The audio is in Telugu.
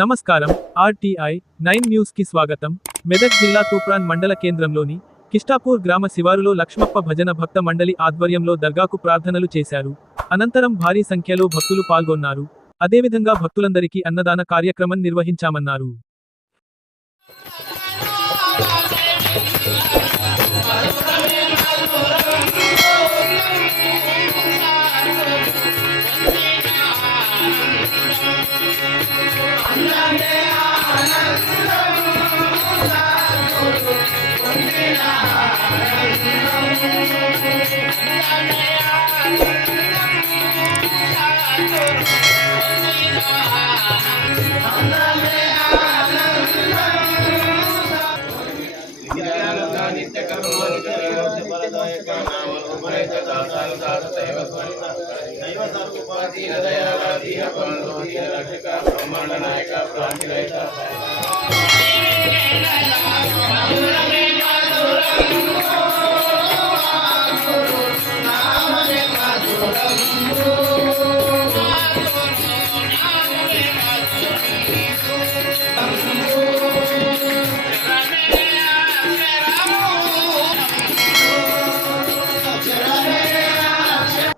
నమస్కారం. ఆర్టీఐ 9 న్యూస్ కి స్వాగతం. మెదక్ జిల్లా తూప్రాన్ మండల కేంద్రంలోని కిష్టాపూర్ గ్రామ శివారులో లక్ష్మప్ప భజన భక్త మండలి ఆధ్వర్యంలో దర్గాకు ప్రార్థనలు చేశారు. అనంతరం భారీ సంఖ్యలో భక్తులు పాల్గొన్నారు. అదేవిధంగా భక్తులందరికీ అన్నదాన కార్యక్రమం నిర్వహించామన్నారు. నాయక